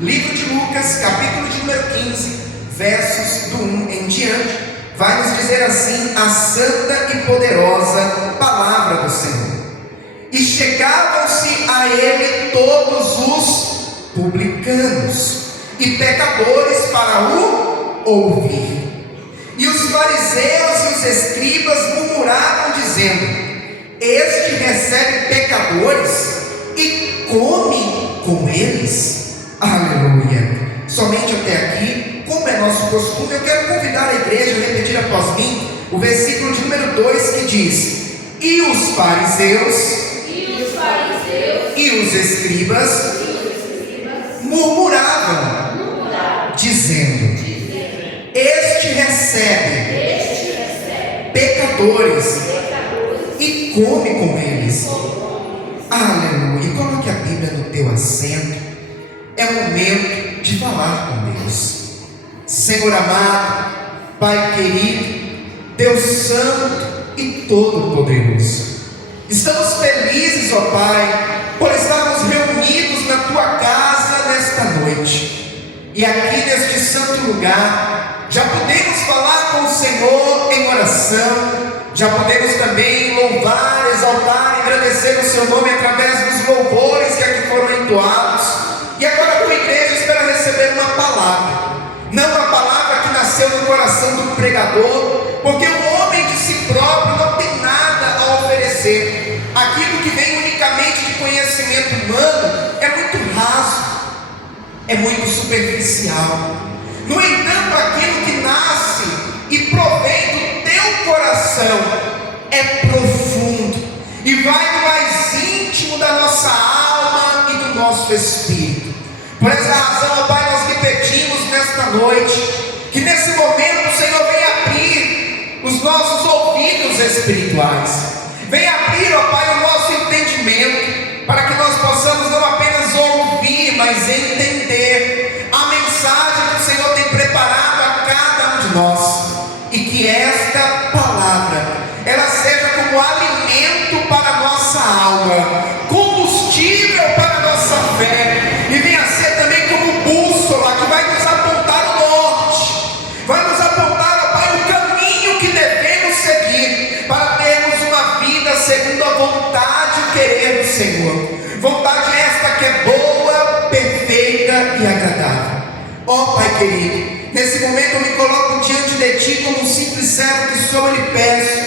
Livro de Lucas, capítulo de número 15, versos do 1 em diante, vai nos dizer assim a santa e poderosa palavra do Senhor. E chegavam-se a ele todos os publicanos e pecadores para o ouvir. E os fariseus e os escribas murmuravam, dizendo: este recebe pecadores e come com eles. Aleluia! Somente até aqui, como é nosso costume, eu quero convidar a igreja a repetir após mim o versículo de número 2 que diz: e os fariseus e os escribas murmuravam, dizendo: este recebe pecadores e come com eles. Aleluia! Coloque a Bíblia no teu assento. É o momento de falar com Deus. Senhor amado, Pai querido, Deus santo e todo-poderoso, estamos felizes, ó Pai, por estarmos reunidos na Tua casa nesta noite. E aqui neste santo lugar, já podemos falar com o Senhor em oração, já podemos também louvar, exaltar e agradecer o Seu nome através dos louvores que aqui foram entoados. E agora a tua igreja espera receber uma palavra, não uma palavra que nasceu no coração do pregador, porque o homem de si próprio não tem nada a oferecer. Aquilo que vem unicamente de conhecimento humano é muito raso, é muito superficial. No entanto, aquilo que nasce e provém do teu coração é profundo e vai do mais íntimo da nossa alma e do nosso espírito. Por essa razão, ó Pai, nós lhe pedimos nesta noite que nesse momento o Senhor venha abrir os nossos ouvidos espirituais, venha abrir, ó Pai, o nosso entendimento, para que nós possamos não apenas ouvir, mas entender a mensagem que o Senhor tem preparado a cada um de nós, e que esta palavra ela seja como alimento para a nossa alma, combustível para a nossa fé, e venha ser também como bússola que vai nos apontar o norte, vai nos apontar, ó Pai, o caminho que devemos seguir para termos uma vida segundo a vontade e querer do Senhor. Vontade esta que é boa, perfeita e agradável. Ó Pai querido, nesse momento eu me coloco diante de Ti como um simples servo que sou e lhe peço: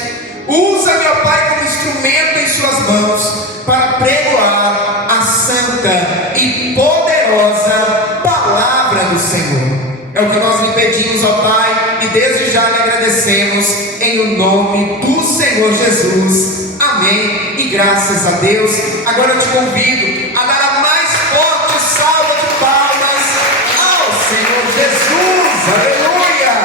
usa-me, ó Pai, como instrumento em Suas mãos para pregoar a santa e poderosa palavra do Senhor. É o que nós lhe pedimos, ó Pai, e desde já lhe agradecemos em o nome do Senhor Jesus. Amém e graças a Deus. Agora eu te convido a dar a mais forte salva de palmas ao Senhor Jesus. Aleluia!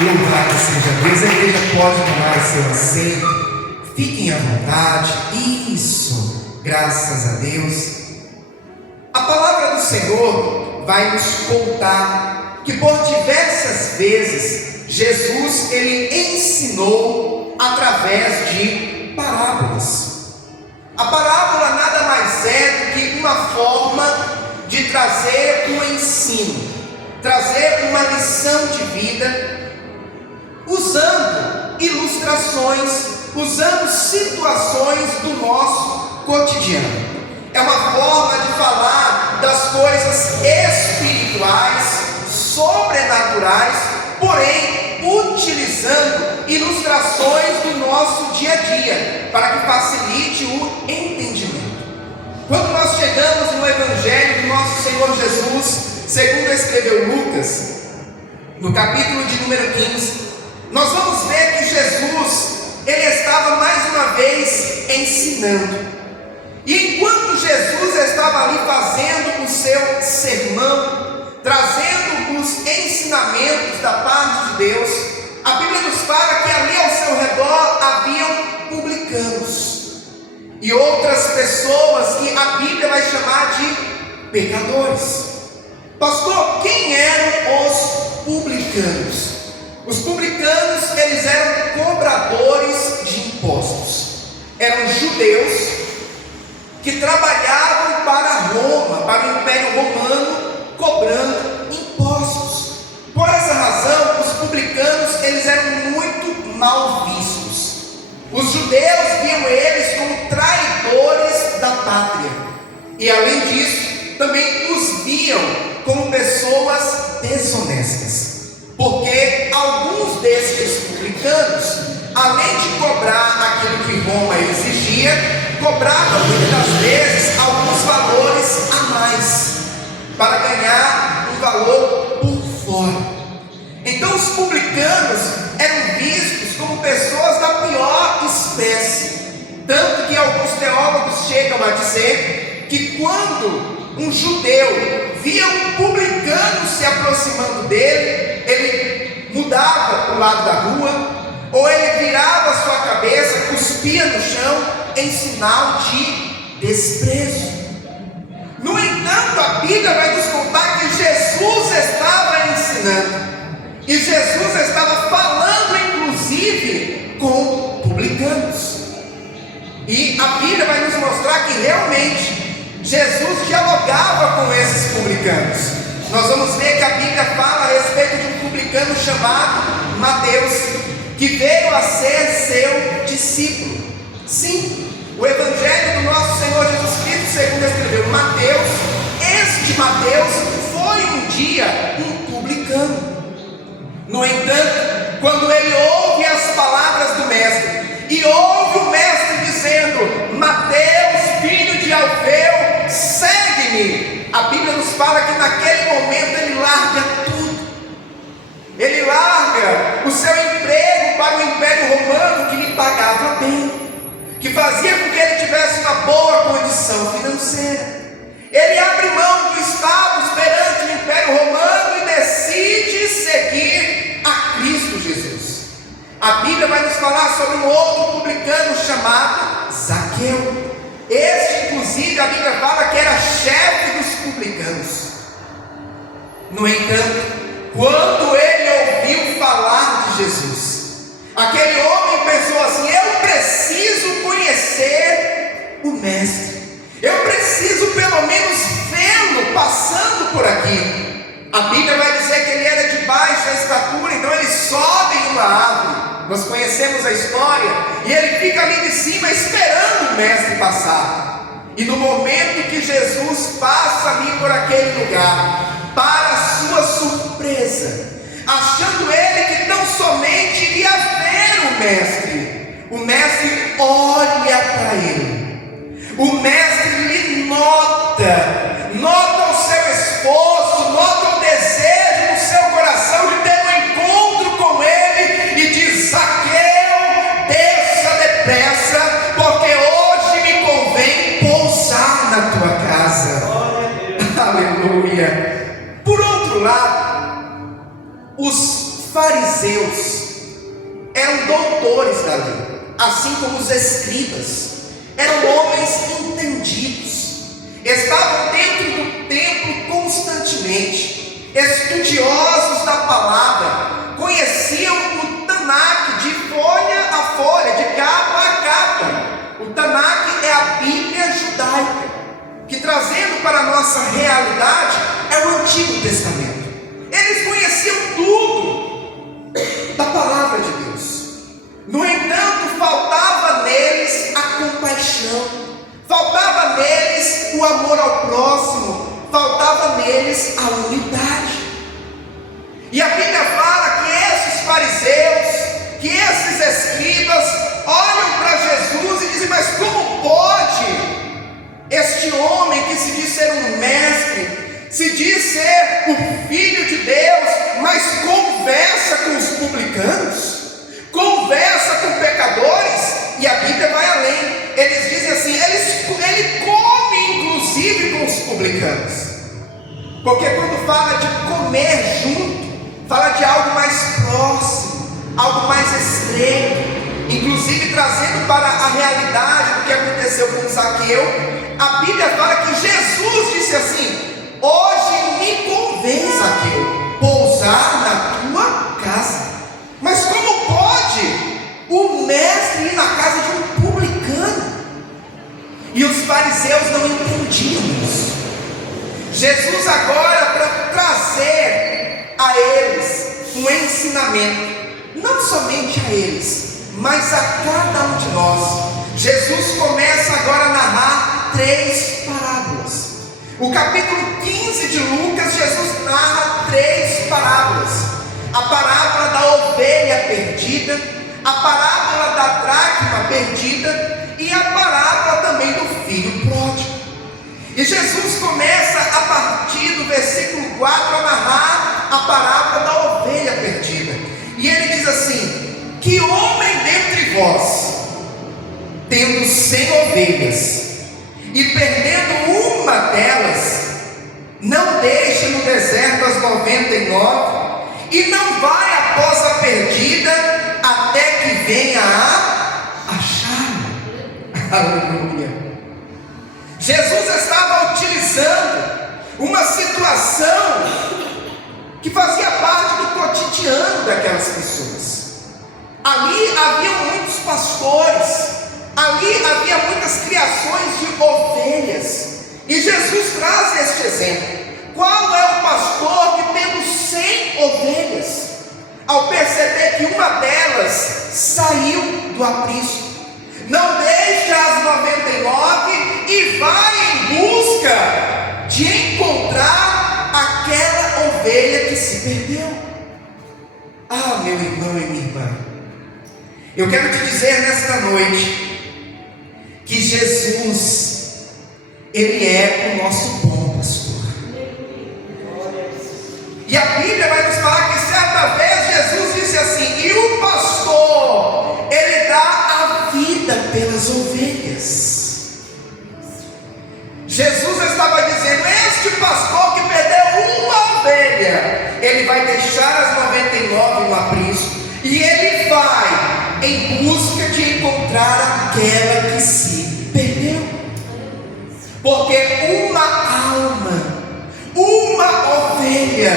Louvado seja Deus. A igreja pode tomar o seu assento. Fiquem à vontade. Isso, graças a Deus. A palavra do Senhor vai nos contar que por diversas vezes Jesus ele ensinou através de parábolas. A parábola nada mais é do que uma forma de trazer um ensino, trazer uma lição de vida, usando ilustrações, usando situações do nosso cotidiano. É uma forma de falar das coisas espirituais, sobrenaturais, porém utilizando ilustrações do nosso dia a dia, para que facilite o entendimento. Quando nós chegamos no Evangelho do nosso Senhor Jesus, segundo escreveu Lucas, no capítulo de número 15, nós vamos ver que Jesus, ele estava mais uma vez ensinando. E enquanto Jesus estava ali fazendo o seu sermão, trazendo os ensinamentos da parte de Deus, a Bíblia nos fala que ali ao seu redor haviam publicanos e outras pessoas que a Bíblia vai chamar de pecadores. Pastor, quem eram os publicanos? Os publicanos, eles eram cobradores de impostos, eram judeus que trabalhavam para Roma, Império Romano cobrando impostos. Por essa razão, os publicanos eles eram muito mal vistos. Os judeus viam eles como traidores da pátria. E além disso, também os viam como pessoas desonestas. Porque alguns desses publicanos, além de cobrar aquilo que Roma exigia, cobravam muitas vezes alguns valores a mais, para ganhar um valor por fora. Então os publicanos eram vistos como pessoas da pior espécie. Tanto que alguns teólogos chegam a dizer que quando um judeu via um publicano se aproximando dele, ele mudava para o lado da rua, ou ele virava a sua cabeça, cuspia no chão, em sinal de desprezo. No entanto, a Bíblia vai nos contar que Jesus estava ensinando, e Jesus estava falando inclusive com publicanos. E a Bíblia vai nos mostrar que realmente Jesus dialogava com esses publicanos. Nós vamos ver que a Bíblia fala a respeito de um publicano chamado Mateus, que veio a ser seu discípulo. Sim, o Evangelho do nosso Senhor Jesus Cristo, segundo escreveu Mateus, este Mateus foi um dia um publicano. No entanto, quando ele ouve as palavras do Mestre, e ouve o Mestre dizendo: Mateus, filho de Alfeu, segue-me. A Bíblia nos fala que naquele momento ele larga tudo. Ele larga o seu emprego para o Império Romano, que lhe pagava bem, que fazia com que ele tivesse uma boa condição financeira. Ele abre mão do status perante o Império Romano e decide seguir a Cristo Jesus. A Bíblia vai nos falar sobre um outro publicano chamado Zaqueu. Este, inclusive, a Bíblia fala que era chefe dos publicanos. No entanto, quando ele ouviu falar de Jesus, aquele homem pensou assim: eu preciso conhecer o Mestre, eu preciso pelo menos vê-lo passando por aqui. A Bíblia vai dizer que ele era de baixa estatura, então ele sobe em uma árvore. Nós conhecemos a história, e ele fica ali de cima esperando o Mestre passar. E no momento que Jesus passa ali por aquele lugar, para sua surpresa, achando ele que não somente iria ver o Mestre olha para ele. O Mestre lhe nota o seu esforço, nota o desejo no seu coração de ter um encontro com ele, e diz: Zaqueu, desça depressa, porque hoje me convém pousar na tua casa. Aleluia. Por outro lado, os fariseus eram doutores da lei, assim como os escribas. Eram homens entendidos, estavam dentro do templo constantemente, estudiosos da palavra, conheciam o Tanakh de folha a folha, de capa a capa. O Tanakh é a Bíblia judaica, que, trazendo para a nossa realidade, é o Antigo Testamento. Eles conheciam tudo da palavra de Deus. No entanto, faltava neles a compaixão, faltava neles o amor ao próximo, faltava neles a unidade. E a Bíblia fala que esses fariseus, que esses escribas olham para Jesus e dizem: mas como pode este homem que se diz ser um mestre, se diz ser o Filho de Deus, mas conversa com os publicanos, conversa com pecadores? E a Bíblia vai além. Eles dizem assim: ele come inclusive com os publicanos. Porque quando fala de comer junto, fala de algo mais próximo, algo mais estreito. Inclusive trazendo para a realidade do que aconteceu com Zaqueu, a Bíblia fala que Jesus disse assim: hoje me convém, Zaqueu, pousar na tua casa. Mas como pode o mestre ir na casa de um publicano? E os fariseus não entendiam isso. Jesus agora para trazer a eles um ensinamento, não somente a eles, mas a cada um de nós. Jesus começa agora a narrar 3 parábolas. O capítulo 15 de Lucas, Jesus narra 3 parábolas: a parábola da ovelha perdida, a parábola da dracma perdida e a parábola também do filho pródigo. E Jesus começa a partir do versículo 4 a narrar a parábola da ovelha perdida. E ele diz assim: que homem dentre vós, tendo 100 ovelhas, e perdendo uma delas, não deixa no deserto as 99, e não vai após a perdida, até que venha a achar. Aleluia. Jesus estava utilizando uma situação que fazia parte do cotidiano daquelas pessoas. Ali havia muitos pastores, ali havia muitas criações de ovelhas, e Jesus traz este exemplo. Qual é o pastor que, tendo 100 ovelhas, ao perceber que uma delas saiu do aprisco, não deixa as 99 e vai em busca de encontrar aquela ovelha que se perdeu? Ah, meu irmão e minha irmã, eu quero te dizer nesta noite que Jesus, Ele é o nosso bom pastor. E a Bíblia vai nos falar que certa vez Jesus disse assim: e o pastor, ele dá a vida pelas ovelhas. Jesus estava dizendo: este pastor que perdeu uma ovelha, ele vai deixar as 99 no aprisco, e ele vai em busca de encontrar aquela que se perdeu. Porque uma alma, uma ovelha,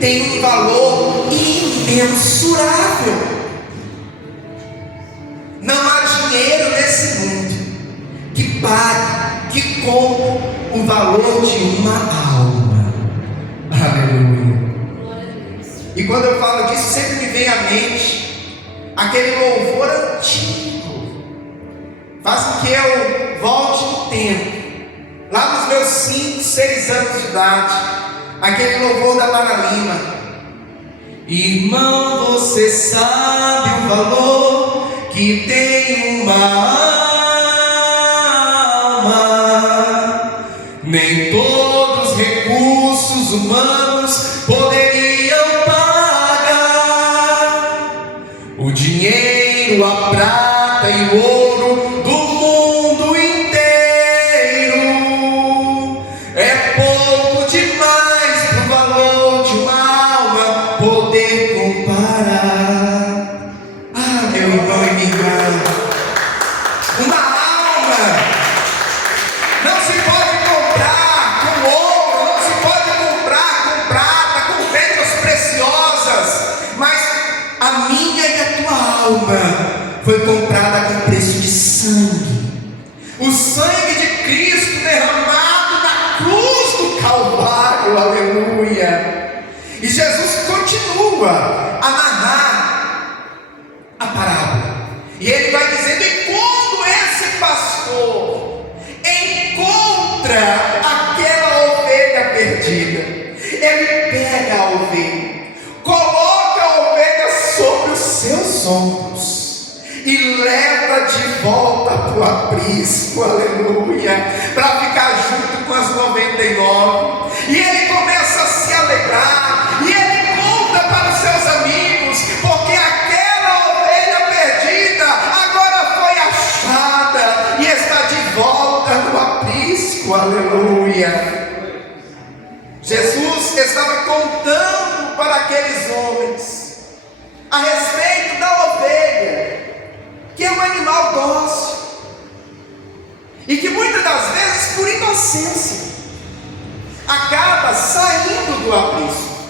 tem um valor imensurável. Não há dinheiro nesse mundo que pague, que compre o valor de uma alma. Aleluia. E quando eu falo disso, sempre me vem à mente aquele louvor antigo. Faz com que eu volte no tempo, lá nos meus 5, 6 anos de idade, aquele louvor da Lara Lima: irmão, você sabe o valor que tem uma alma, nem todos os recursos humanos poderiam pagar o dinheiro, a prata e o ouro do mundo inteiro. É pouco demais pro valor de uma alma poder comparar. Ah, meu irmão e minha irmã, uma alma não se pode comprar com ouro, não se pode comprar com prata, com pedras preciosas, mas a minha e a tua alma foi comprada com preço de sangue. O sangue de Cristo derramado na cruz do Calvário. Aleluia. E Jesus continua a narrar a parábola, e ele vai dizendo: e quando esse pastor encontra aquela ovelha perdida, ele pega a ovelha, coloca a ovelha sobre os seus ombros e leva de volta para o aprisco. Aleluia. Para ficar junto com as 99. E ele começa a se alegrar, e ele conta para os seus amigos, porque aquela ovelha perdida agora foi achada e está de volta no aprisco. Aleluia. Jesus estava contando para aqueles homens a respeito da ovelha, que é um animal dócil, e que muitas das vezes, por inocência, acaba saindo do aprisco,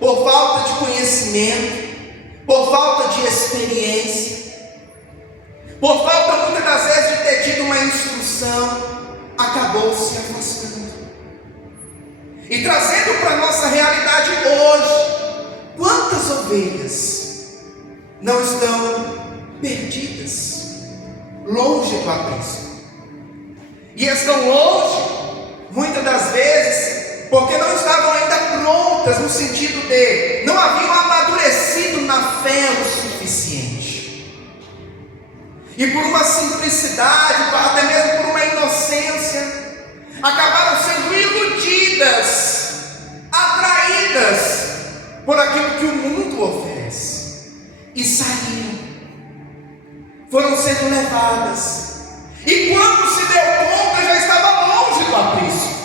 por falta de conhecimento, por falta de experiência, por falta muitas das vezes de ter tido uma instrução, acabou se afastando. E trazendo para a nossa realidade hoje, quantas ovelhas não estão perdidas, longe do aprisco? E estão longe, muitas das vezes, porque não estavam ainda prontas, no sentido de não haviam amadurecido na fé o suficiente. E por uma simplicidade, até mesmo por uma inocência, acabaram sendo iludidas, atraídas por aquilo que o mundo oferece, e saíram, foram sendo levadas, e quando se deu conta já estava longe do aprisco,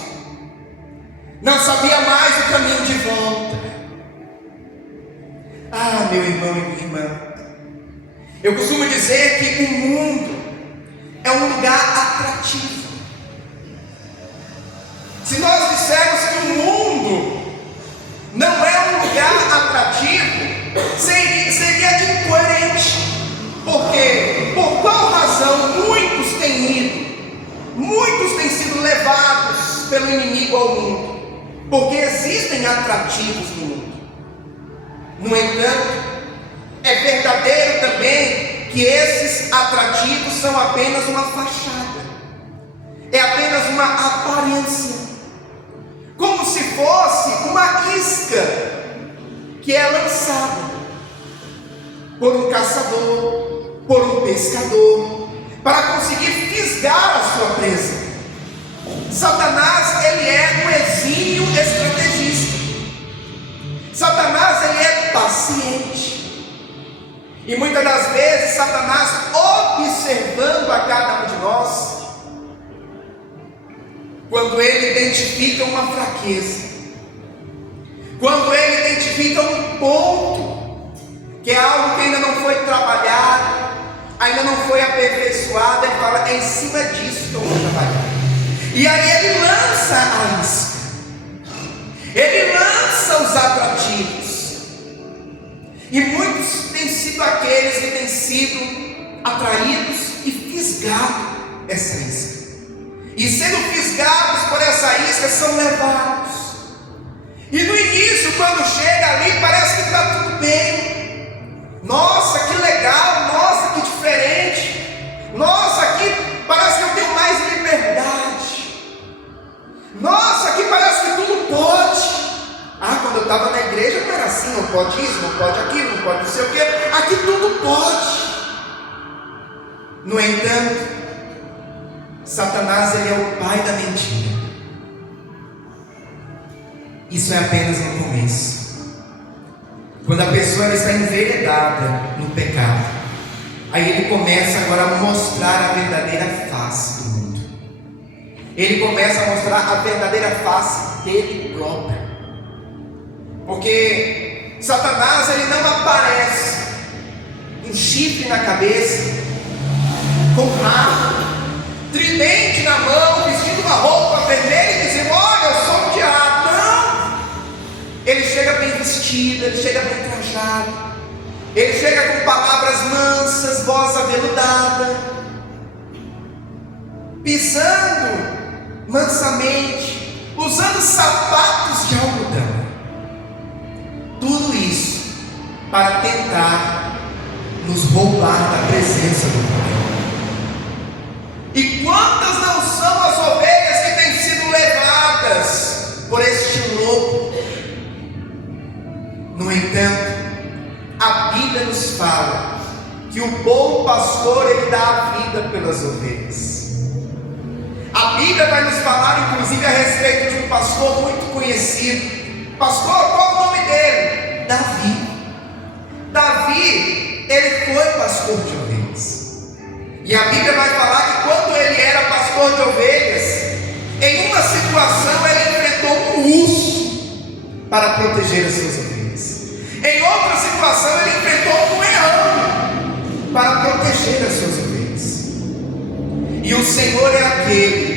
não sabia mais o caminho de volta. Ah, meu irmão e minha irmã, eu costumo dizer que o mundo é um lugar atrativo. Se nós dissermos que o mundo não é um lugar atrativo, seria incoerente. Porque, por qual razão muitos têm ido, muitos têm sido levados pelo inimigo ao mundo? Porque existem atrativos no mundo. No entanto, é verdadeiro também que esses atrativos são apenas uma fachada, é apenas uma aparência, como se fosse uma isca que é lançada por um caçador, por um pescador, para conseguir fisgar a sua presa. Satanás, ele é um exímio estrategista. Satanás, ele é paciente. E muitas das vezes, Satanás, observando a cada um de nós, quando ele identifica uma fraqueza, quando ele identifica um ponto, que é algo que ainda não foi trabalhado, ainda não foi aperfeiçoado, ele fala: é em cima disso que eu vou trabalhar. E aí ele lança a isca, ele lança os atrativos, e muitos têm sido aqueles que têm sido atraídos e fisgados essa isca. E sendo fisgados por essa isca, são levados. E no início, quando chega ali, parece que está tudo bem. Nossa, que legal, nossa, que diferente. Nossa, aqui parece que eu tenho mais liberdade. Nossa, aqui parece que tudo pode. Ah, quando eu estava na igreja não era assim, não pode isso, não pode aquilo, não pode não sei o quê. Aqui tudo pode. No entanto, Satanás, ele é o pai da mentira. Isso é apenas no começo. Quando a pessoa está enveredada no pecado, aí ele começa agora a mostrar a verdadeira face do mundo. Ele começa a mostrar a verdadeira face dele próprio. Porque Satanás, ele não aparece um chifre na cabeça, com rabo, tridente na mão, vestindo uma roupa vermelha e dizendo: olha, eu sou o diabo. Não, ele chega bem vestido, ele chega bem trajado, ele chega com palavras mansas, voz aveludada, pisando mansamente, usando sapatos de algodão. Tudo isso para tentar nos roubar da presença do Pai. E quantas não são as ovelhas que têm sido levadas por este lobo? No entanto, a Bíblia nos fala que o bom pastor, ele dá a vida pelas ovelhas. A Bíblia vai nos falar, inclusive, a respeito de um pastor muito conhecido. Pastor, qual o nome dele? Davi. Davi, ele foi pastor de ovelhas. E a Bíblia vai falar que quando ele era pastor de ovelhas, em uma situação ele enfrentou um urso para proteger as suas ovelhas. Em outra situação ele enfrentou um leão para proteger as suas ovelhas. E o Senhor é aquele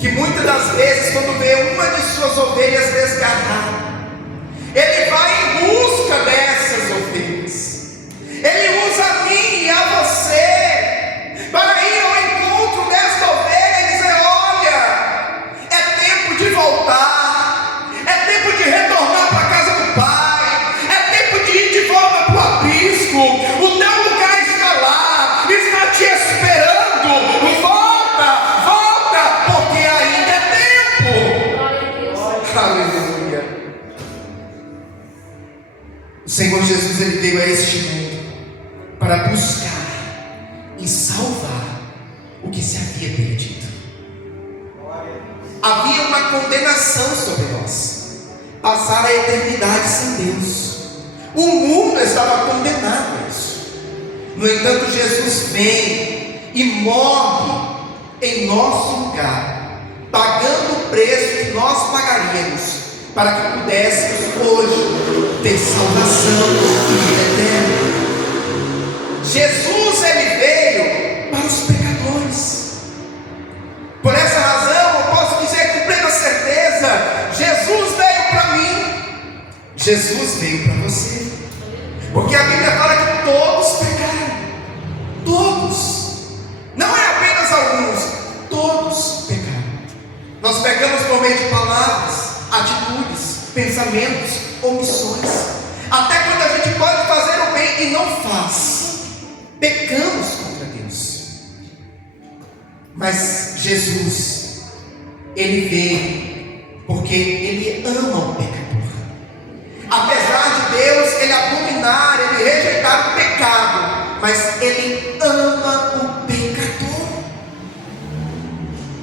que muitas das vezes, quando vê uma de suas ovelhas desgarrada, ele vai em busca dessas ovelhas. Ele usa a mim e a você para ir ao encontro desta ovelha e dizer: olha, é tempo de voltar, Senhor Jesus, ele veio a este mundo para buscar e salvar o que se havia perdido. Havia uma condenação sobre nós, passar a eternidade sem Deus. O mundo estava condenado a isso. No entanto, Jesus vem e morre em nosso lugar, pagando o preço que nós pagaríamos, para que pudéssemos hoje ter salvação e vida eterna. Jesus, ele veio para os pecadores. Por essa razão, eu posso dizer com plena certeza: Jesus veio para mim, Jesus veio para você. Porque a Bíblia fala que todos pecaram, todos, não é apenas alguns, todos pecaram. Nós pecamos por meio de palavras, atitudes, pensamentos, omissões. Até quando a gente pode fazer o bem e não faz, pecamos contra Deus. Mas Jesus, ele veio porque ele ama o pecador. Apesar de Deus ele abominar, ele rejeitar o pecado, mas ele ama o pecador.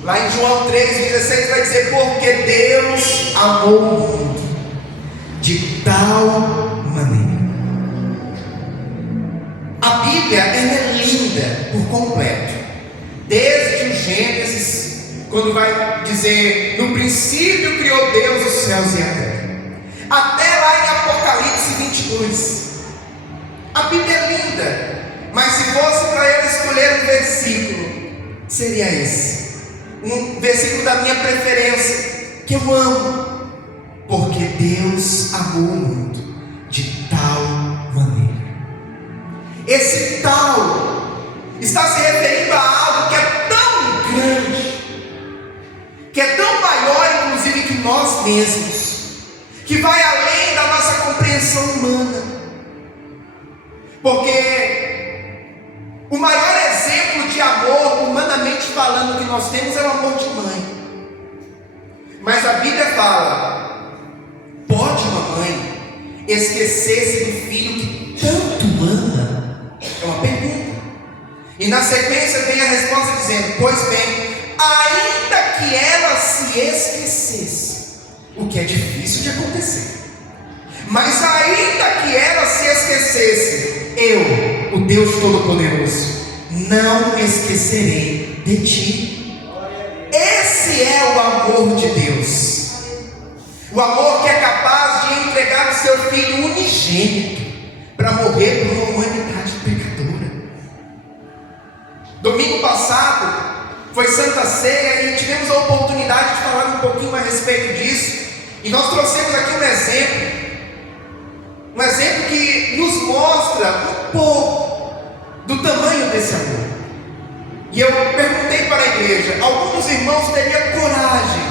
Lá em João 3,16 vai dizer: porque Deus amou o mundo de tal maneira. A Bíblia, ela é linda por completo, desde o Gênesis, quando vai dizer: no princípio criou Deus os céus e a terra, até lá em Apocalipse 22. A Bíblia é linda, mas se fosse para eu escolher um versículo, seria esse, um versículo da minha preferência, que eu amo: porque Deus amou o mundo de tal maneira. Esse tal está se referindo a algo que é tão grande, que é tão maior inclusive que nós mesmos, que vai além da nossa compreensão humana. Porque o maior exemplo de amor, humanamente falando, que nós temos é o amor de mãe. Mas a Bíblia fala: pode uma mãe esquecer-se do filho que tanto ama? É uma pergunta. E na sequência vem a resposta dizendo: pois bem, ainda que ela se esquecesse, o que é difícil de acontecer, mas ainda que ela se esquecesse, eu, o Deus Todo-Poderoso, não me esquecerei de ti. Esse é o amor de Deus, o amor que é capaz de entregar o seu Filho unigênito para morrer por uma humanidade pecadora. Domingo passado foi Santa Ceia e tivemos a oportunidade de falar um pouquinho a respeito disso. E nós trouxemos aqui um exemplo que nos mostra um pouco do tamanho desse amor. E eu perguntei para a igreja: algum dos irmãos teria coragem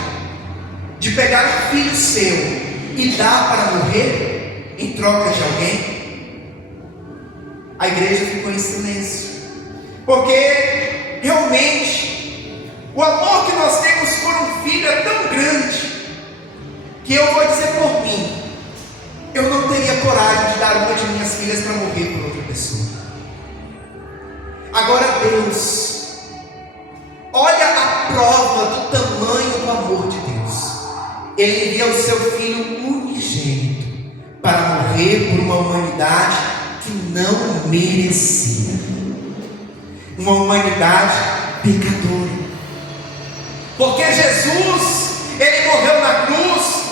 de pegar um filho seu e dar para morrer em troca de alguém? A igreja ficou em silêncio, porque realmente o amor que nós temos por um filho é tão grande, que eu vou dizer por mim, eu não teria coragem de dar uma de minhas filhas para morrer por outra pessoa. Agora Deus, olha a prova do tamanho do amor de Deus. Ele envia o seu Filho unigênito para morrer por uma humanidade que não merecia, uma humanidade pecadora. Porque Jesus, ele morreu na cruz,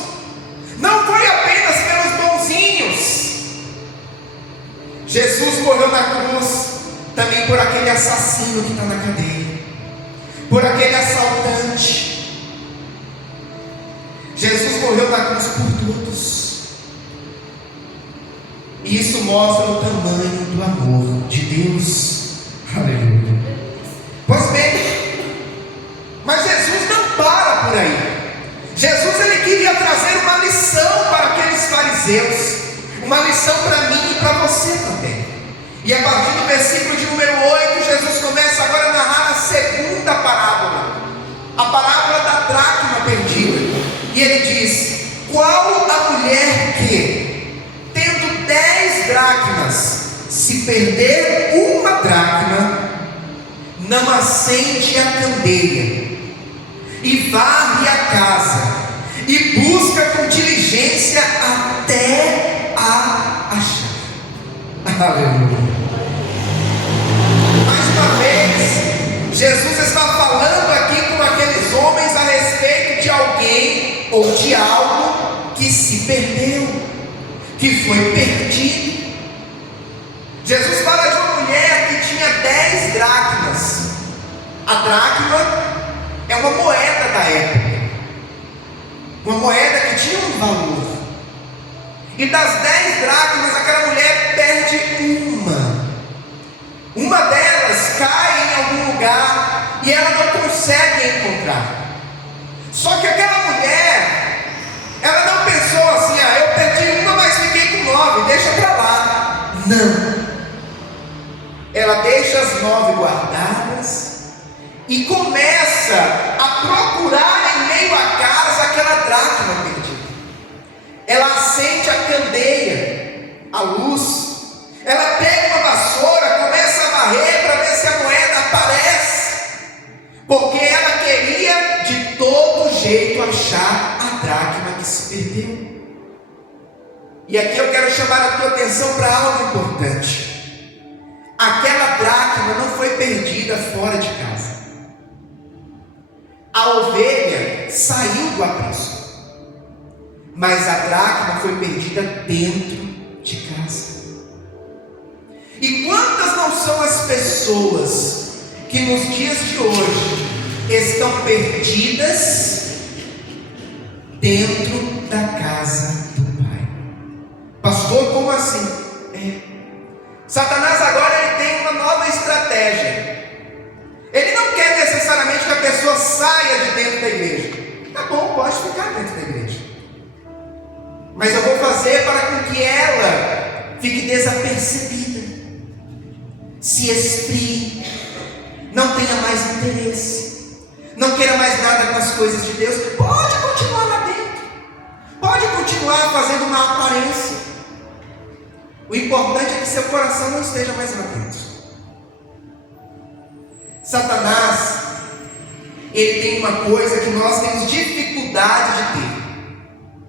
não foi apenas pelos bonzinhos. Jesus morreu na cruz também por aquele assassino que está na cadeia, por aquele assaltante. Jesus morreu na cruz por todos. E isso mostra o tamanho do amor de Deus. Aleluia. Pois bem, mas Jesus não para por aí. Jesus, ele queria trazer uma lição para aqueles fariseus, uma lição para mim e para você também. E a partir do versículo de número 8, Jesus começa agora a narrar a segunda parábola, a parábola da dracma perdida. E ele diz: qual a mulher que, tendo 10 perder uma dracma, não acende a candeia e varre a casa e busca com diligência até a achar. Aleluia. Mais uma vez, Jesus está falando aqui com aqueles homens a respeito de alguém ou de algo que se perdeu, que foi perdido. Jesus fala de uma mulher que tinha 10 dracmas. A dracma é uma moeda da época, uma moeda que tinha um valor. E das 10 dracmas, aquela mulher perde uma delas cai em algum lugar e ela não consegue encontrar. Só que aquela mulher, ela não pensou assim: eu perdi uma, mas fiquei com 9, deixa pra lá. Não. Ela deixa as 9 guardadas e começa a procurar em meio à casa aquela dracma perdida. Ela acende a candeia, a luz. Ela pega uma vassoura, começa a varrer para ver se a moeda aparece, porque ela queria de todo jeito achar a dracma que se perdeu. E aqui eu quero chamar a tua atenção para algo importante. Aquela dracma não foi perdida fora de casa. A ovelha saiu do aprisco, mas a dracma foi perdida dentro de casa. E quantas não são as pessoas que nos dias de hoje estão perdidas dentro da casa do Pai? Pastor, como assim? Satanás agora ele tem uma nova estratégia. Ele não quer necessariamente que a pessoa saia de dentro da igreja. Tá bom, pode ficar dentro da igreja, mas eu vou fazer para que ela fique desapercebida, se esfrie, não tenha mais interesse, não queira mais nada com as coisas de Deus. Pode continuar lá dentro, pode continuar fazendo uma aparência. O importante é que seu coração não esteja mais lá dentro. Satanás, ele tem uma coisa que nós temos dificuldade de ter: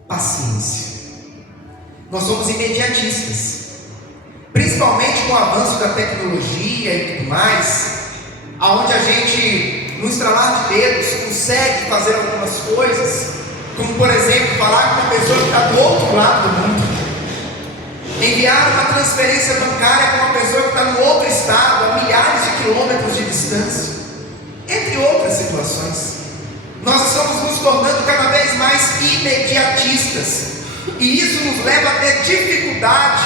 paciência. Nós somos imediatistas, principalmente com o avanço da tecnologia e tudo mais, aonde a gente, no estralar de dedos, consegue fazer algumas coisas, como por exemplo, falar com uma pessoa que está do outro lado do mundo, enviar uma transferência bancária para uma pessoa que está no outro estado, a milhares de quilômetros de distância, entre outras situações. Nós estamos nos tornando cada vez mais imediatistas, e isso nos leva a ter dificuldade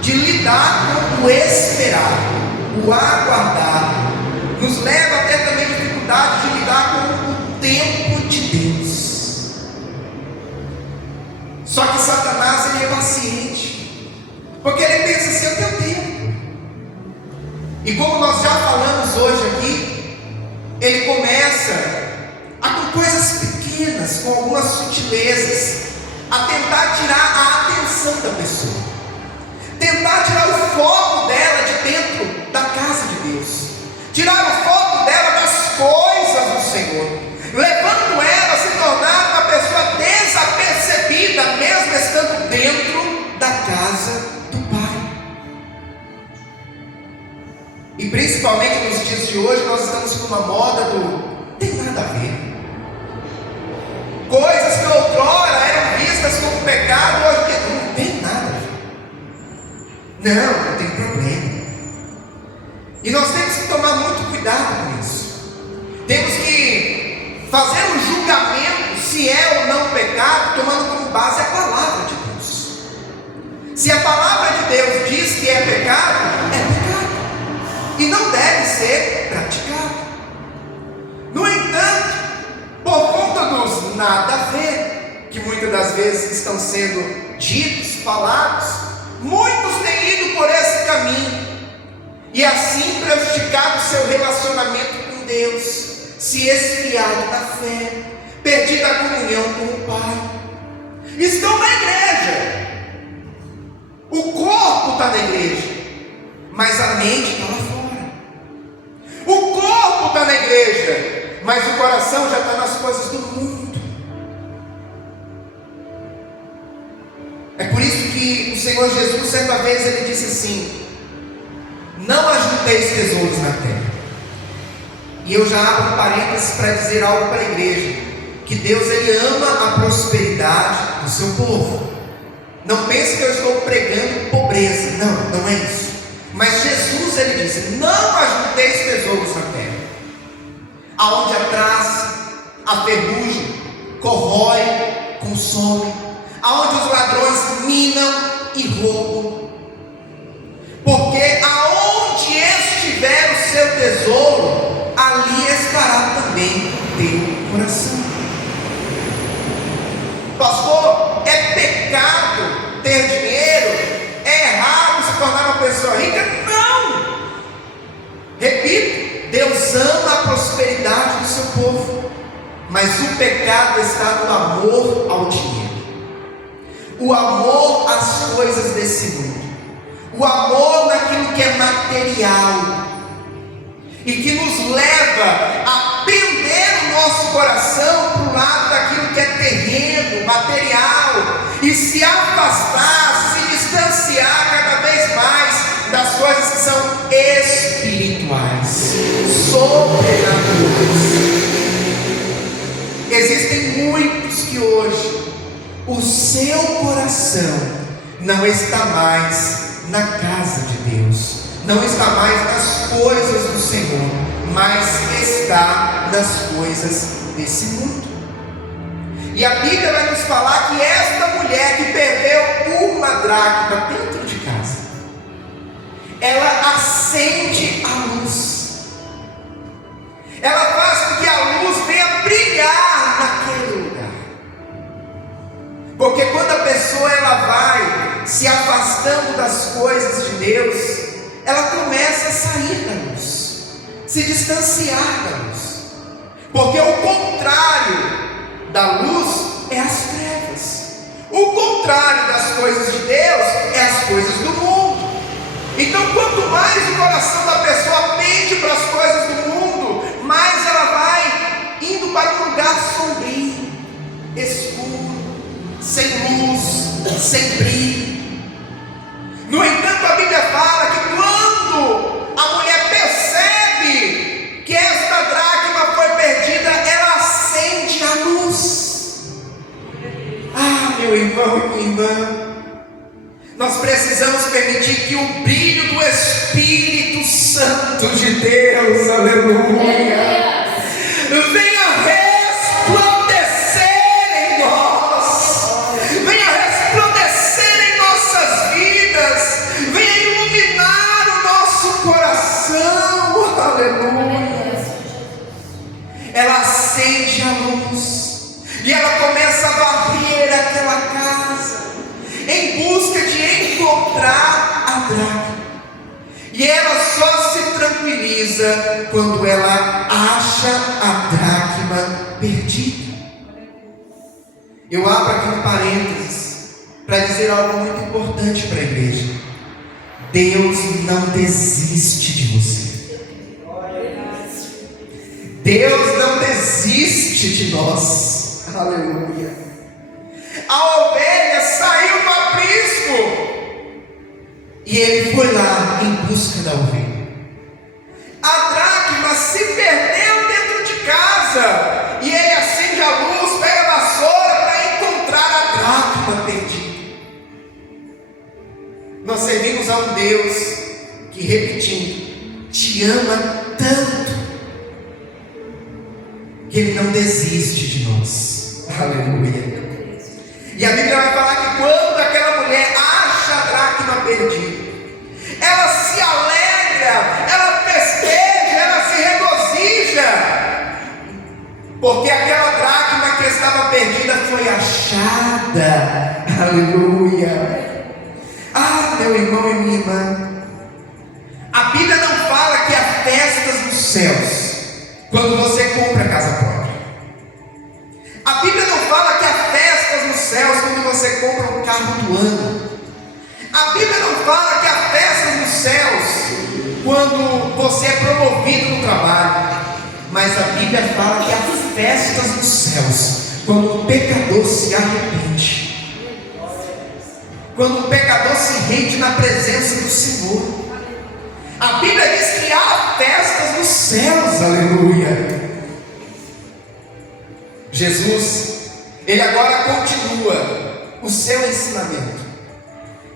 de lidar com o esperar, o aguardar. Nos leva a ter também dificuldade de lidar com o tempo de Deus. Só que Satanás, ele é paciente, porque ele pensa assim: eu tenho tempo. E como nós já falamos hoje aqui, ele começa com coisas pequenas, com algumas sutilezas, a tentar tirar a atenção da pessoa, tentar tirar o foco dela de dentro da casa de Deus, tirar o foco dela das coisas do Senhor, levando ela a se tornar uma pessoa desapercebida, mesmo estando dentro da casa do Pai. E principalmente nos dias de hoje, nós estamos com uma moda do tem nada a ver. Coisas que outrora eram vistas como pecado, hoje não tem nada a ver. Não tem problema. E nós temos que tomar muito cuidado com isso. Temos que fazer um julgamento se é ou não pecado, tomando como base a palavra de Deus. Se a palavra de Deus diz que é pecado, é pecado, e não deve ser praticado. No entanto, por conta dos nada a ver, que muitas das vezes estão sendo ditos, falados, muitos têm ido por esse caminho, e assim prejudicado seu relacionamento com Deus, se esfriado na fé, perdido a comunhão com o Pai. Estão na igreja, o corpo está na igreja, mas a mente está lá fora. O corpo está na igreja, mas o coração já está nas coisas do mundo. É por isso que o Senhor Jesus, certa vez, ele disse assim: não ajunteis tesouros na terra. E eu já abro parênteses para dizer algo para a igreja, que Deus, ele ama a prosperidade do seu povo. Não pense que eu estou pregando pobreza, não é isso. Mas Jesus, ele disse: não ajunteis tesouros na terra, aonde a traça, a ferrugem corrói, consome, aonde os ladrões minam e roubam. Porque aonde estiver o seu tesouro, ali estará também o teu coração. Pastor, é pecado ter dinheiro? É errado se tornar uma pessoa rica? Não! Repito, Deus ama a prosperidade do seu povo, mas o pecado está no amor ao dinheiro, o amor às coisas desse mundo, o amor naquilo que é material, e que nos leva a pender o nosso coração para o lado daquilo que é terreno, material, e se afastar, se distanciar cada vez mais das coisas que são espirituais, sobrenaturais. Existem muitos que hoje o seu coração não está mais na casa de Deus, não está mais nas coisas do Senhor, mas está nas coisas desse mundo. E a Bíblia vai nos falar que esta mulher que perdeu uma dracma dentro de casa, ela acende a luz, ela faz com que a luz venha brilhar naquele lugar. Porque quando a pessoa ela vai se afastando das coisas de Deus, ela começa a sair da luz, se distanciar da luz. Porque o contrário da luz é as trevas, o contrário das coisas de Deus é as coisas do mundo. Então, quanto mais o coração da pessoa pende para as coisas do mundo, mais ela vai indo para um lugar sombrio, escuro, sem luz, sem brilho. No entanto, a Bíblia fala que quando a mulher percebe que esta dracma foi perdida, ela acende a luz. Ah, meu irmão e minha irmã, nós precisamos permitir que o brilho do Espírito Santo de Deus, aleluia, venha resplandecer em nós, venha resplandecer em nossas vidas, venha iluminar o nosso coração, aleluia. Ela acende a luz e ela começa a varrer aquela casa em busca de encontrar a dracma. E ela só se tranquiliza quando ela acha a dracma perdida. Eu abro aqui um parênteses para dizer algo muito importante para a igreja: Deus não desiste de você. Deus não desiste de nós. Aleluia. A ovelha saiu do aprisco e ele foi lá em busca da ovelha. A dracma se perdeu dentro de casa e ele acende a luz, pega a vassoura para encontrar a dracma perdida. Nós servimos a um Deus que, repetindo, te ama tanto que ele não desiste de nós. Aleluia. E a Bíblia vai falar que quando aquela mulher acha a dracma perdida, ela se alegra, ela festeja, ela se regozija, porque aquela dracma que estava perdida foi achada. Aleluia. Ah, meu irmão e minha irmã, a Bíblia não fala que há festas nos céus quando você compra a casa própria. A Bíblia não fala que há festas nos céus quando você compra um carro do ano. A Bíblia não fala que há festas nos céus quando você é promovido no trabalho, mas a Bíblia fala que há festas nos céus quando um pecador se arrepende, quando um pecador se rende na presença do Senhor. A Bíblia diz que há festas nos céus, aleluia. Jesus, ele agora continua o seu ensinamento,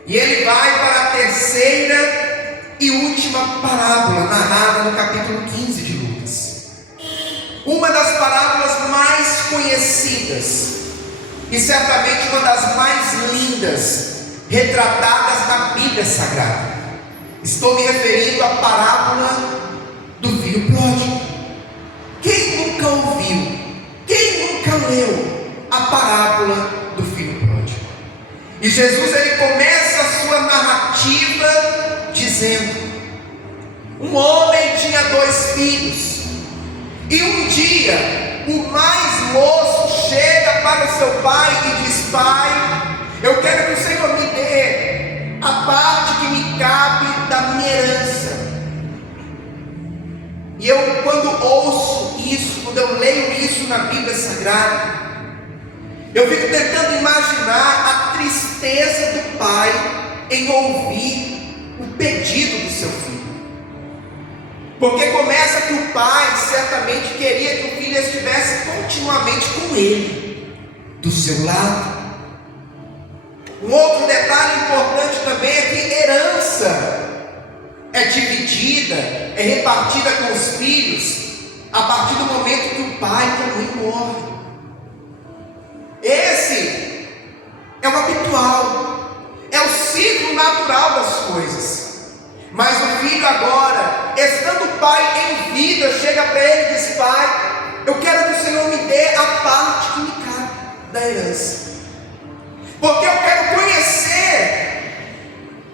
e ele vai para a terceira e última parábola narrada no capítulo 15 de Lucas, uma das parábolas mais conhecidas e certamente uma das mais lindas retratadas na Bíblia Sagrada. Estou me referindo à parábola do filho pródigo. Quem nunca ouviu, quem nunca leu a parábola do filho pródigo? E Jesus, ele começa a sua narrativa dizendo: um homem tinha 2 filhos, e um dia o mais moço chega para o seu pai e diz: pai, eu quero que o Senhor me dê a parte que me cabe da minha herança. E eu, quando ouço isso, quando eu leio isso na Bíblia Sagrada, eu fico tentando imaginar a tristeza do pai em ouvir o pedido do seu filho, porque começa que o pai certamente queria que o filho estivesse continuamente com ele, do seu lado. Um outro detalhe importante também é que herança é dividida, é repartida com os filhos a partir do momento que o pai e a mãe morrem. Esse é o habitual, é o ciclo natural das coisas. Mas o filho agora, estando o pai em vida, chega para ele e diz: pai, eu quero que o Senhor me dê a parte que me cabe da herança, porque eu quero conhecer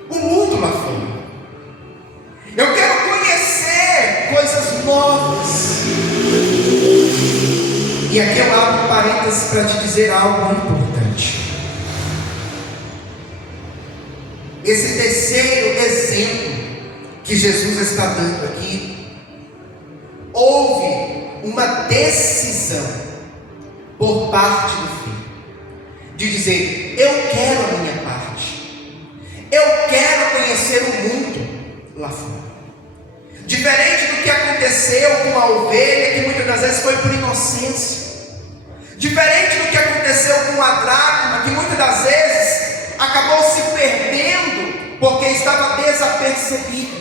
o mundo lá fora, eu quero conhecer coisas novas. E aqui eu abro um parênteses para te dizer algo importante. Esse terceiro exemplo que Jesus está dando aqui, houve uma decisão por parte do filho, de dizer: eu quero a minha parte, eu quero conhecer o mundo lá fora. Diferente do que aconteceu com a ovelha, que muitas das vezes foi por inocência, diferente do que aconteceu com a dracma, que muitas das vezes acabou se perdendo porque estava desapercebido.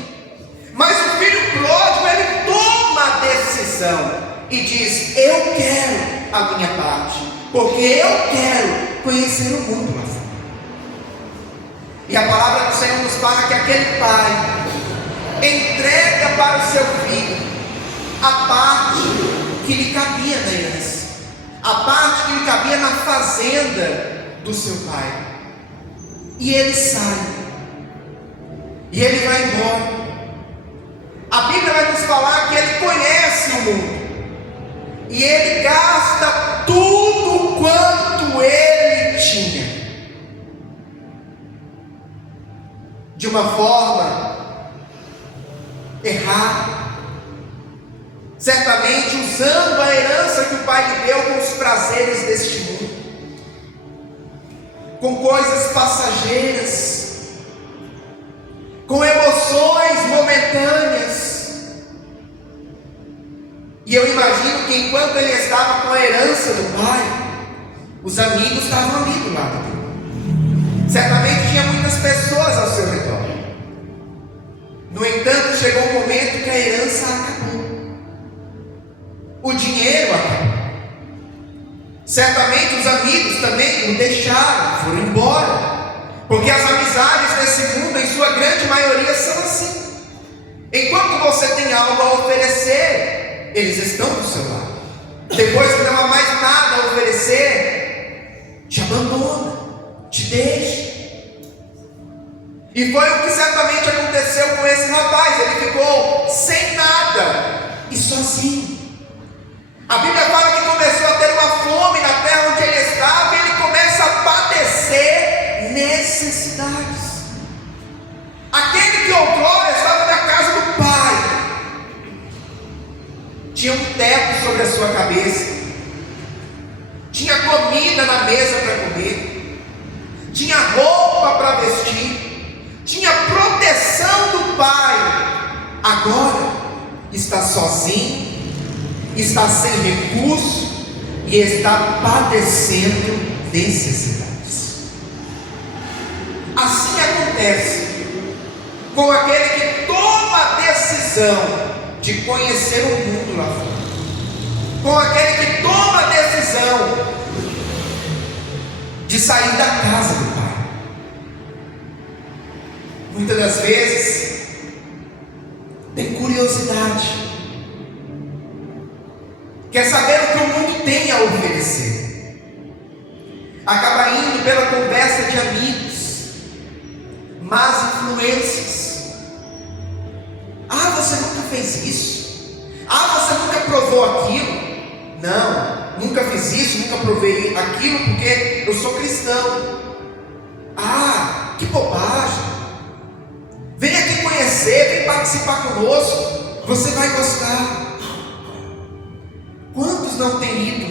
Mas o filho pródigo, ele toma a decisão e diz: eu quero a minha parte, porque eu quero conhecer o mundo lá fora. E a palavra do Senhor nos fala que aquele pai entrega para o seu filho a parte que lhe cabia na herança, a parte que lhe cabia na fazenda do seu pai. E ele sai, e ele vai embora. A Bíblia vai nos falar que ele conhece o mundo, e ele gasta tudo quanto ele tinha, de uma forma errada, certamente usando a herança que o pai lhe deu com os prazeres deste mundo, com coisas passageiras, com emoções momentâneas. E eu imagino que enquanto ele estava com a herança do pai, os amigos estavam ali do lado dele. Certamente tinha muitas pessoas ao seu redor. No entanto, chegou um momento que a herança acabou, o dinheiro acabou. Certamente os amigos também o deixaram, foram embora, porque as amizades desse mundo, em sua grande maioria, são assim. Enquanto você tem algo a oferecer, eles estão do seu lado. Depois que não há mais nada a oferecer, te abandona, te deixa. E foi o que certamente aconteceu com esse rapaz. Ele ficou sem nada e sozinho. A Bíblia fala que começou a ter uma fome na terra onde ele estava, e ele começa a padecer necessidades. Aquele que outrora estava na casa do pai, comida na mesa para comer, tinha roupa para vestir, tinha proteção do pai. Agora está sozinho, está sem recurso e está padecendo necessidades. Assim acontece com aquele que toma a decisão de conhecer o mundo lá fora, com aquele que toma a decisão de sair da casa do pai. Muitas das vezes tem curiosidade, quer saber o que o mundo tem a oferecer, acaba indo pela conversa de amigos, más influências. Ah, você nunca fez isso? Ah, você nunca provou aquilo? Não, nunca fiz isso, nunca provei aquilo porque eu sou cristão. Ah, que bobagem. Vem aqui conhecer, vem participar conosco, você vai gostar. Quantos não têm ido?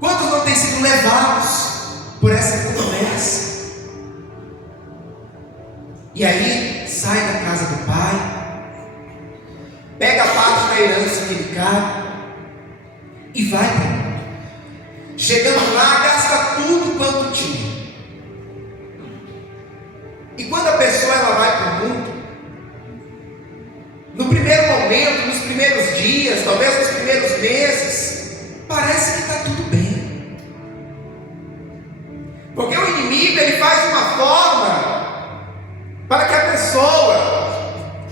Quantos não têm sido levados por essa conversa? E aí sai da casa do pai, pega a parte da herança que ele quer e vai para o mundo. Chegando lá, gasta tudo quanto tinha. E quando a pessoa ela vai para o mundo, no primeiro momento, nos primeiros dias, talvez nos primeiros meses, parece que está tudo bem, porque o inimigo ele faz uma forma para que a pessoa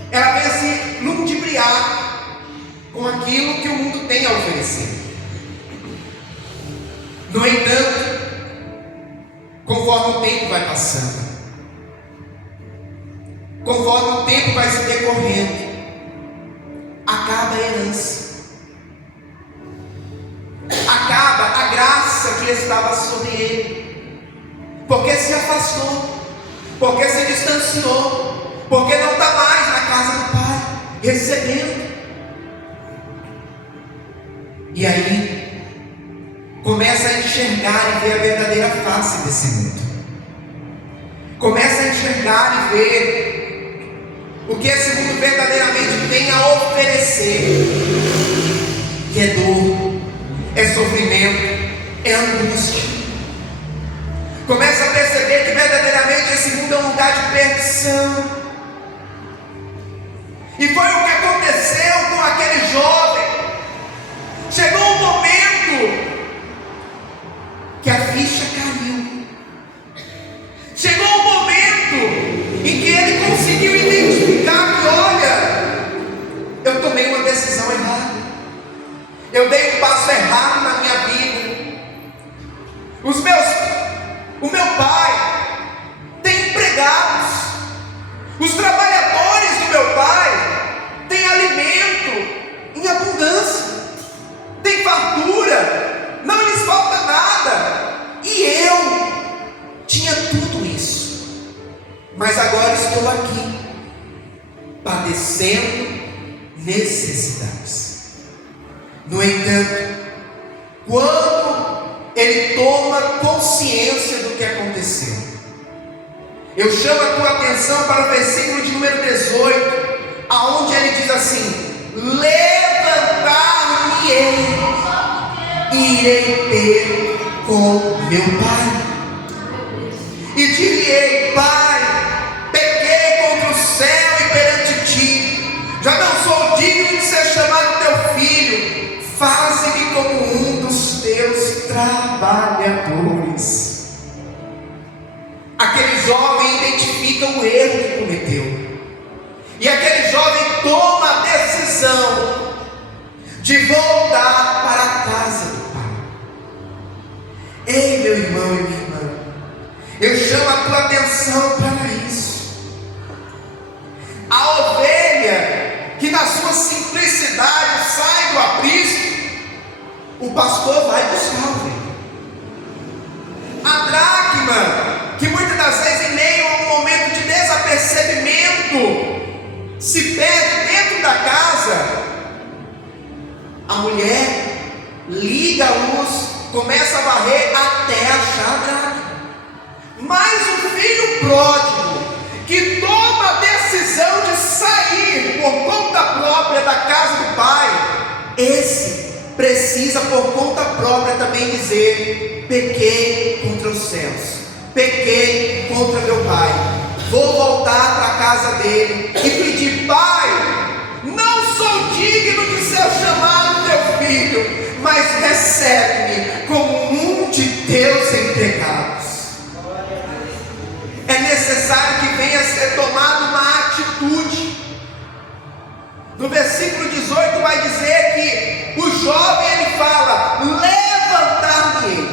ela venha se ludibriar com aquilo que o mundo tem a oferecer. No entanto, conforme o tempo vai passando, conforme o tempo vai se decorrendo, acaba a herança, acaba a graça que estava sobre ele, porque se afastou, porque se distanciou, porque não está mais na casa do pai, recebendo. E aí, começa a enxergar e ver a verdadeira face desse mundo. Começa a enxergar e ver o que esse mundo verdadeiramente tem a oferecer, que é dor, é sofrimento, é angústia. Começa a perceber que verdadeiramente esse mundo é um lugar de perdição. E foi o que aconteceu com aquele jovem. Chegou um momento que a ficha caiu. Chegou um momento em que ele conseguiu identificar que, olha, eu tomei uma decisão errada, eu dei um passo errado na minha vida. O meu pai tem empregados, os trabalhadores do meu pai têm alimento em abundância, tem fartura, não lhes falta nada, e eu tinha tudo isso, mas agora estou aqui padecendo necessidades. No entanto, quando ele toma consciência do que aconteceu, eu chamo a tua atenção para o versículo de número 18, aonde ele diz assim: levantar-me-ei e irei ter com meu pai, e dir-lhe-ei: Pai, pequei contra o céu e perante ti, já não sou digno de ser chamado teu filho, faze-me como um dos teus trabalhadores. Aquele jovem identifica o erro que cometeu, e aquele jovem toma a decisão de voltar para a casa do pai. Ei, meu irmão e minha irmã, eu chamo a tua atenção para isso. A ovelha que na sua simplicidade sai do aprisco, o pastor vai buscar a ovelha. A dracma, que muitas das vezes em meio a um momento de desapercebimento se perde dentro da casa, a mulher liga a luz começa a varrer até achar a dracma. Mas o filho pródigo, que toma a decisão de sair por conta própria da casa do pai, esse precisa por conta própria também dizer: pequei contra os céus, pequei contra meu pai, vou voltar para a casa dele e pedir: pai, não sou digno de ser chamado teu filho, mas recebe-me como um de teus empregados. É necessário que venha a ser tomada uma atitude. No versículo 18 vai dizer que o jovem, ele fala: levantar-me-ei.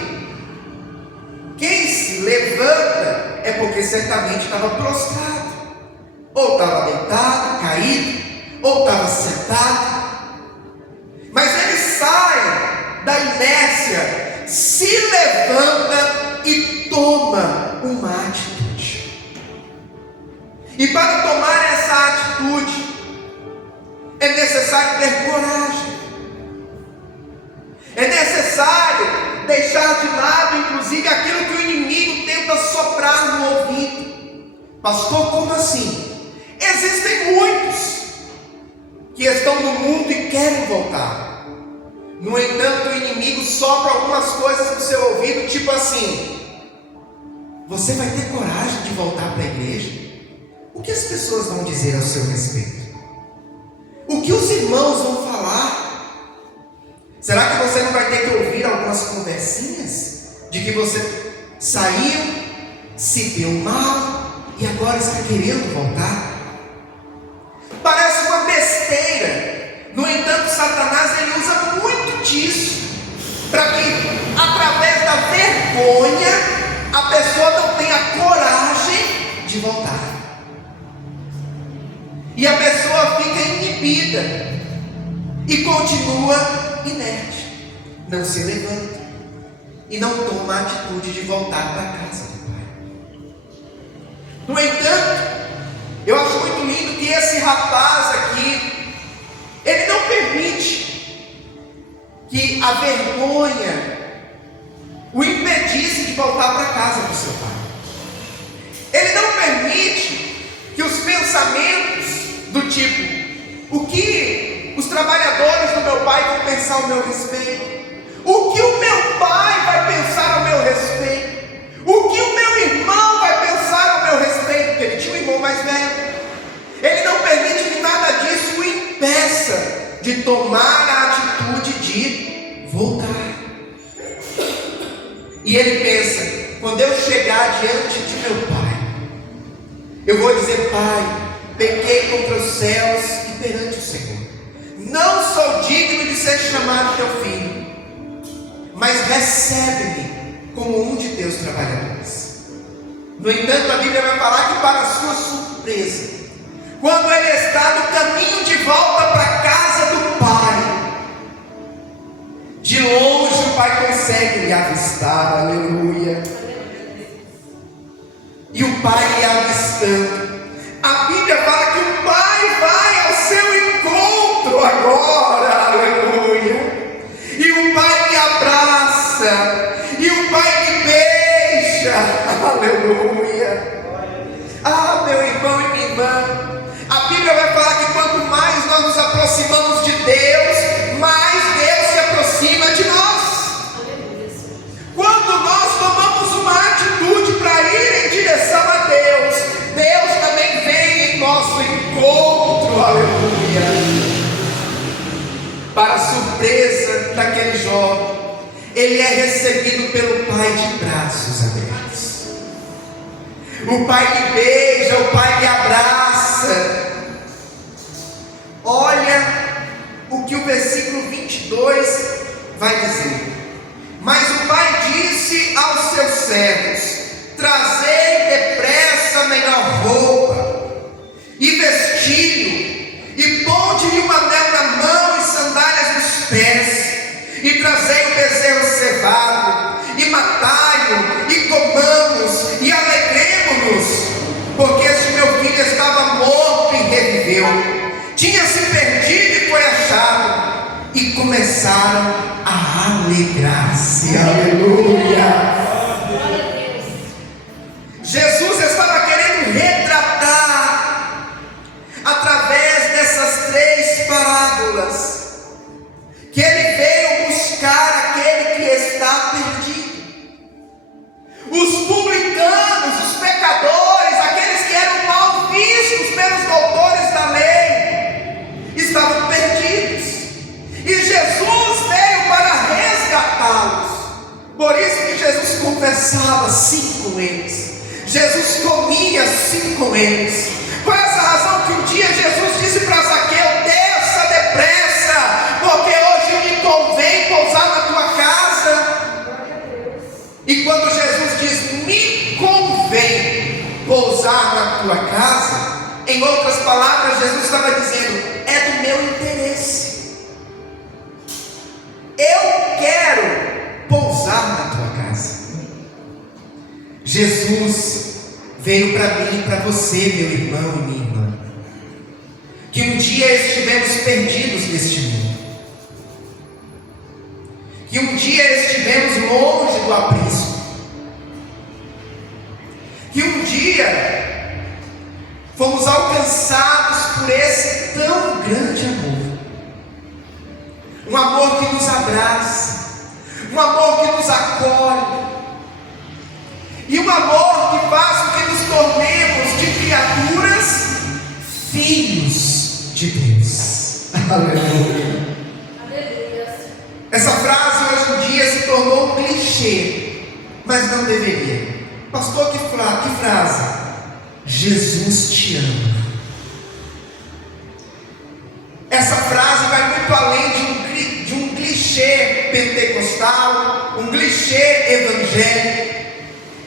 Quem se levanta é porque certamente estava prostrado, ou estava deitado, caído, ou estava sentado. Mas ele sai da inércia, se levanta e toma uma atitude. E para tomar essa atitude é necessário ter coragem. É necessário deixar de lado, inclusive, aquilo que o inimigo tenta soprar no ouvido. Pastor, como assim? Existem muitos que estão no mundo e querem voltar. No entanto, o inimigo sopra algumas coisas no seu ouvido, tipo assim: você vai ter coragem de voltar para a igreja? O que as pessoas vão dizer ao seu respeito? O que os irmãos vão falar? Será que você não vai ter que ouvir algumas conversinhas de que você saiu, se deu mal e agora está querendo voltar? Parece uma besteira. No entanto, Satanás, ele usa muito disso para que, através da vergonha, a pessoa não tenha coragem de voltar. E a pessoa fica inibida e continua inerte, não se levanta e não toma a atitude de voltar para a casa do pai. No entanto, eu acho muito lindo que esse rapaz aqui, ele não permite que a vergonha o impedisse de voltar para a casa do seu pai. Ele não permite que os pensamentos do tipo: o que os trabalhadores do meu pai vão pensar ao meu respeito? O que o meu pai vai pensar ao meu respeito? O que o meu irmão vai pensar ao meu respeito? Porque ele tinha um irmão mais velho. Ele não permite que nada disso o impeça de tomar a atitude de voltar. E ele pensa: quando eu chegar diante de meu pai, eu vou dizer: pai, pequei contra os céus e perante o Senhor, não sou digno de ser chamado teu filho, mas recebe-me como um de teus trabalhadores. No entanto, a Bíblia vai falar que, para sua surpresa, quando ele está no caminho de volta para a casa do pai, de longe o pai consegue lhe avistar, aleluia. E o pai lhe avistando, a Bíblia fala que o pai vai ao seu encontro agora, aleluia. E o pai lhe abraça, e o pai lhe beija, aleluia. Ah, meu irmão e minha irmã, a Bíblia vai falar que quanto mais nós nos aproximamos de Deus, mais Deus se aproxima de nós. Quando nós tomamos uma atitude para ir em direção a Deus, Deus também vem em nosso encontro, aleluia. Para a surpresa daquele jovem, ele é recebido pelo pai de braços abertos. O pai lhe beija, o pai lhe abraça. Olha o que o versículo 22 vai dizer: mas o pai disse aos seus servos: trazei depressa a melhor roupa e vestiu, e ponde-lhe um anel na mão e sandálias nos pés, e trazei o bezerro cevado, e matai-o, e comamos, e alegremo-nos, porque este meu filho estava morto e reviveu, tinha se perdido e foi achado. E começaram a alegrar-se. Aleluia! Jesus estava querendo retratar, através dessas 3 parábolas, que ele veio buscar aquele que está perdido. Os publicanos, os pecadores, aqueles que eram mal vistos pelos doutores da lei, estavam perdidos. E Jesus veio para resgatá-los. Por isso que Jesus conversava assim com eles. Jesus comia assim com eles. Por essa razão que um dia Jesus disse para Zaqueu: desça depressa, porque hoje me convém pousar na tua casa. E quando Jesus diz me convém pousar na tua casa, em outras palavras, Jesus estava dizendo: é do meu interesse. Eu quero pousar na tua casa. Jesus veio para mim e para você, meu irmão e minha irmã, que um dia estivemos perdidos neste mundo, que um dia estivemos longe do aprisco, que um dia fomos alcançados por esse tão grande amor, um amor que nos abraça, um amor que nos acolhe, e um amor que faz com que nos tornemos de criaturas filhos de Deus. Aleluia. Essa frase hoje em dia se tornou um clichê, mas não deveria. Pastor, que frase? Jesus te ama. Essa frase vai muito além de um clichê pentecostal, um clichê evangélico.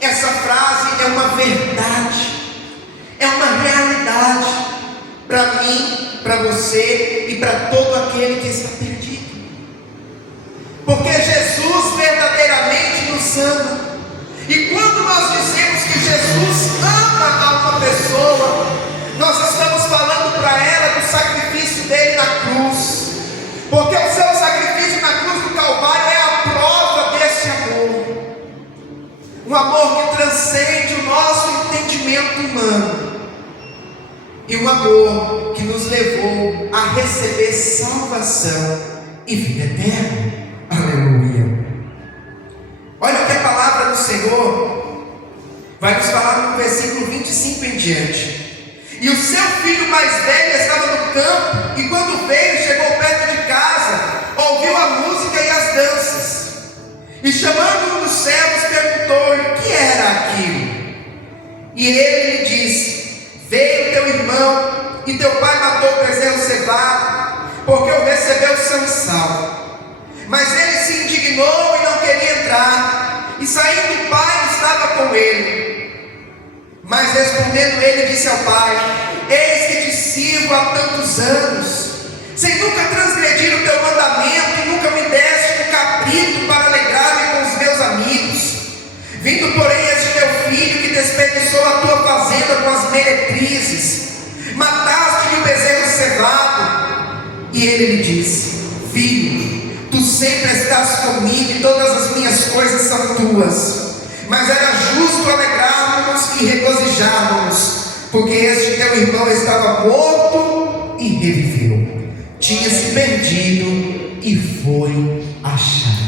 Essa frase é uma verdade, é uma realidade para mim, para você e para todo aquele que está perdido. Porque Jesus verdadeiramente nos ama. E quando nós dizemos que Jesus ama a uma pessoa, nós estamos falando para ela do sacrifício dele na cruz. Porque o seu sacrifício na cruz do Calvário é a prova desse amor. Um amor que transcende o nosso entendimento humano. E um amor que nos levou a receber salvação e vida eterna. Aleluia. Olha o que a palavra do Senhor vai nos falar no versículo 25 em diante. E o seu filho mais velho estava no campo, e quando veio, chegou perto de casa, ouviu a música e as danças. E chamando um dos servos, perguntou-lhe o que era aquilo. E ele lhe disse: veio teu irmão, e teu pai matou o bezerro cevado, porque o recebeu são e salvo. Mas ele se indignou e não queria entrar, e saindo o pai estava com ele. Mas respondendo ele, disse ao pai: eis que te sirvo há tantos anos, sem nunca transgredir o teu mandamento, e nunca me deste um cabrito para alegrar-me com os meus amigos. Vindo porém este teu filho, que desperdiçou a tua fazenda com as meretrizes, mataste-lhe o bezerro cevado. E ele lhe disse: filho, tu sempre estás comigo, e todas as minhas coisas são tuas. Mas era justo alegrarmos e regozijarmos, porque este teu irmão estava morto e reviveu, tinha se perdido e foi achado.